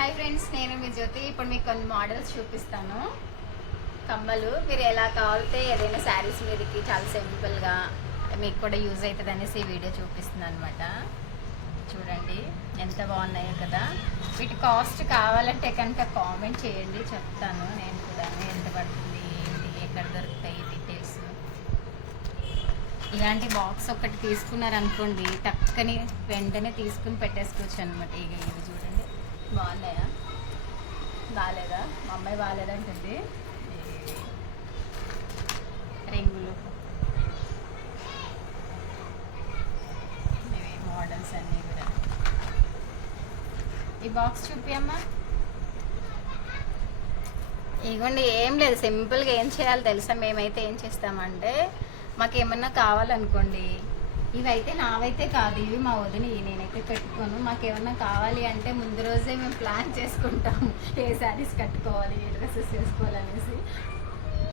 Hi friends, నేను మీ జ్యోతి. ఇప్పుడు మీకు కొన్ని మోడల్స్ చూపిస్తాను. కమ్మలు మీరు ఎలా కావాలితే ఏదైనా శారీస్ మీదకి చాలా సింపుల్గా మీకు కూడా యూజ్ అవుతుంది అనేసి ఈ వీడియో చూపిస్తుంది అనమాట. చూడండి ఎంత బాగున్నాయో కదా. వీటి కాస్ట్ కావాలంటే కనుక కామెంట్ చేయండి, చెప్తాను నేను కూడా ఎంత పడుతుంది, ఏంటి, ఎక్కడ దొరుకుతాయి డీటెయిల్స్. ఇలాంటి బాక్స్ ఒకటి తీసుకున్నారనుకోండి, టక్కని వెంటనే తీసుకుని పెట్టేసుకోవచ్చు అనమాట. ఇవి చూడండి బాగున్నాయా, బాగాలేదా? మా అమ్మాయి బాగాలేదంటుంది. రింగులు, ఇవి మోడల్స్ అన్నీ కూడా. ఈ బాక్స్ చూపియమ్మా. ఇగోండి, ఏం లేదు, సింపుల్గా ఏం చేయాలో తెలుసా? మేమైతే ఏం చేస్తామంటే, మాకేమన్నా కావాలనుకోండి, ఇవైతే నావైతే కాదు, ఇవి మా వదిన, నేనైతే పెట్టుకోను. మాకేమన్నా కావాలి అంటే ముందు రోజే మేము ప్లాన్ చేసుకుంటాము ఏ శారీస్ కట్టుకోవాలి, ఏ డ్రెస్సెస్ వేసుకోవాలనేసి.